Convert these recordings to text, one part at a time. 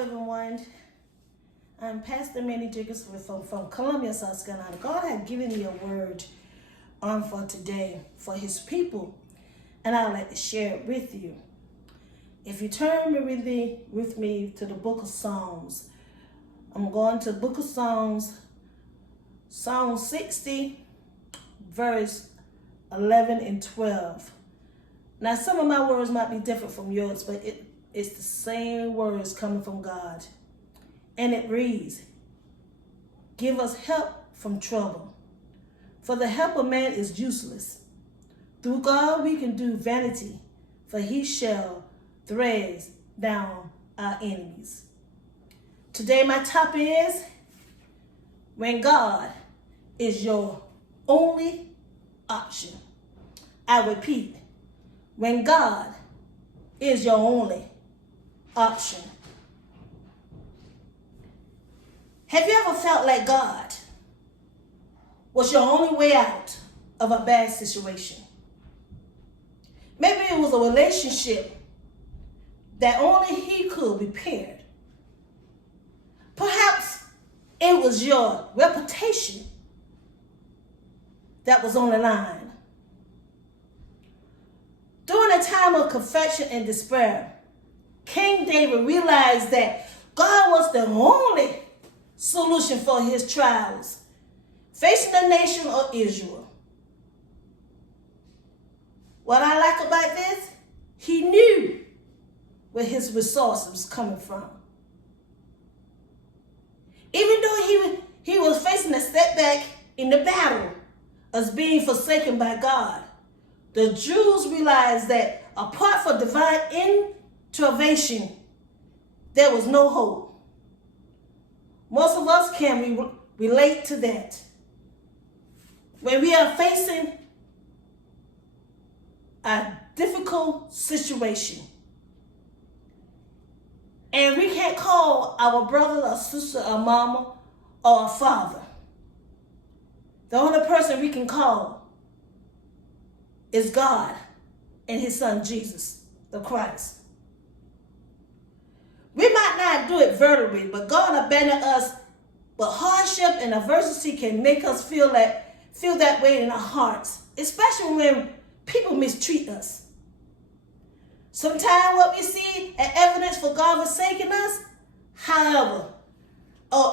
everyone. I'm Pastor Manny Jacobs from Columbia, South Carolina. God had given me a word for today for his people, and I'd like to share it with you. If you turn with me to the book of Psalms, I'm going to the book of Psalms, Psalm 60, verse 11 and 12. Now, some of my words might be different from yours, but it's the same words coming from God. And it reads, "Give us help from trouble, for the help of man is useless. Through God we can do vanity, for he shall thread down our enemies." Today my topic is, when God is your only option. I repeat, when God is your only option. Have you ever felt like God was your only way out of a bad situation? Maybe it was a relationship that only he could repair. Perhaps it was your reputation that was on the line. During a time of confession and despair, King David realized that God was the only solution for his trials facing the nation of Israel. What I like about this, he knew where his resources was coming from. Even though he was facing a setback in the battle of being forsaken by God, the Jews realized that apart from divine intervention, there was no hope. Most of us can relate to that. When we are facing a difficult situation and we can't call our brother or sister or mama or a father, the only person we can call is God and his son Jesus, the Christ. We might not do it verbally, but God abandoned us. But hardship and adversity can make us feel that way in our hearts, especially when people mistreat us. Sometimes what we see as evidence for God forsaking us, however,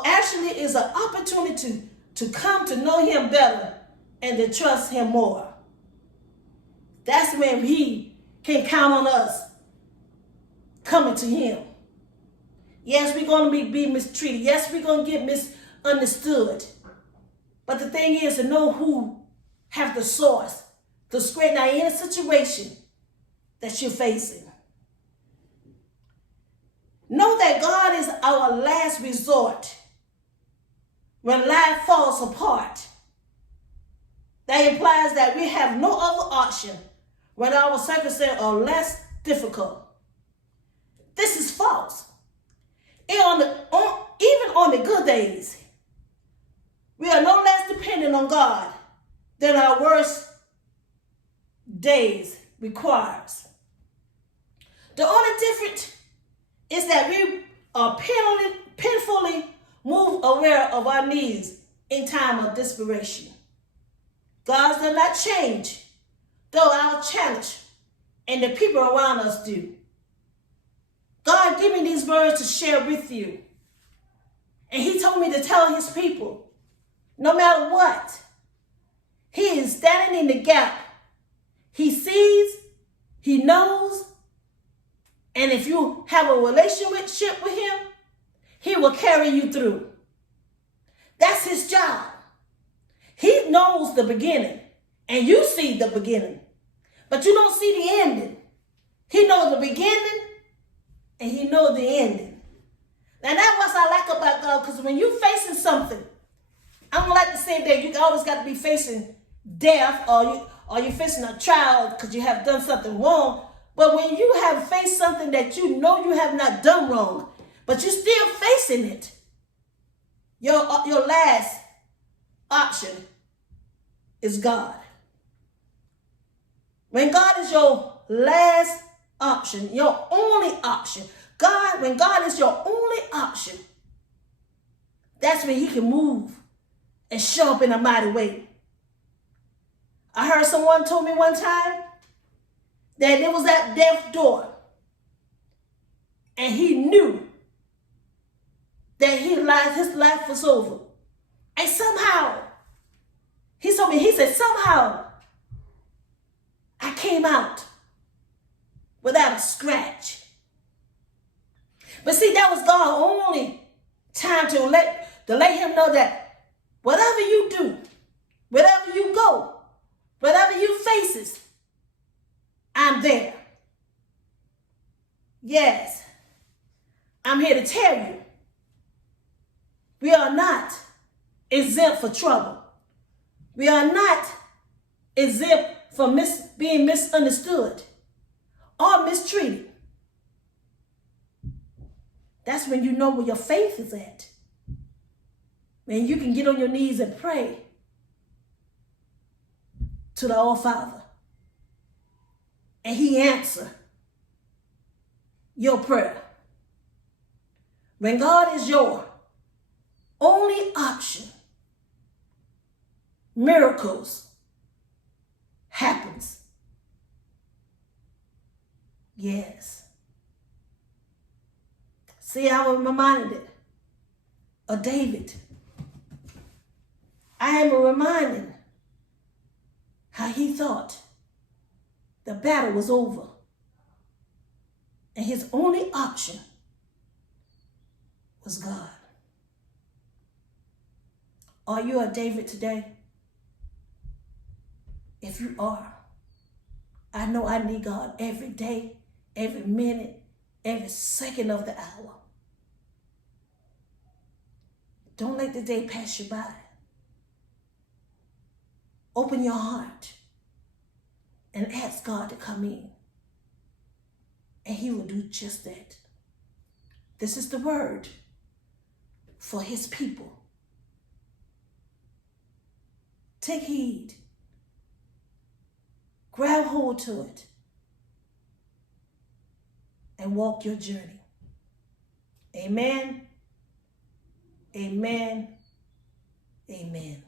actually is an opportunity to come to know him better and to trust him more. That's when he can count on us coming to him. Yes, we're going to be mistreated. Yes, we're going to get misunderstood. But the thing is to know who have the source to straighten out any situation that you're facing. Know that God is our last resort when life falls apart. That implies that we have no other option when our circumstances are less difficult. This is false. Even on the good days, we are no less dependent on God than our worst days requires. The only difference is that we are painfully move aware of our needs in time of desperation. God does not change, though our challenge and the people around us do. God gave me these words to share with you. And he told me to tell his people, no matter what, he is standing in the gap. He sees, he knows, and if you have a relationship with him, he will carry you through. That's his job. He knows the beginning, and you see the beginning, but you don't see the ending. He knows the beginning, and he knows the ending. Now that's what I like about God, because when you're facing something, I don't like to say that you always got to be facing death or you're facing a trial because you have done something wrong. But when you have faced something that you know you have not done wrong, but you're still facing it, your last option is God. When God is your last option, your only option, When God is your only option, that's when he can move and show up in a mighty way. I heard someone told me one time that there was that death door, and he knew that his life was over. And somehow, he told me, he said, somehow I came out without a scratch. But see, that was God's only time to let him know that whatever you do, wherever you go, whatever you faces, I'm there. Yes, I'm here to tell you, we are not exempt for trouble. We are not exempt from being misunderstood or mistreated. That's when you know where your faith is at. When you can get on your knees and pray to the All Father, and he answers your prayer. When God is your only option, miracles happens. Yes. See, I was reminded of David. I am reminded how he thought the battle was over, and his only option was God. Are you a David today? If you are, I know I need God every day, every minute, every second of the hour. Don't let the day pass you by. Open your heart and ask God to come in, and he will do just that. This is the word for his people. Take heed. Grab hold to it and walk your journey. Amen. Amen. Amen.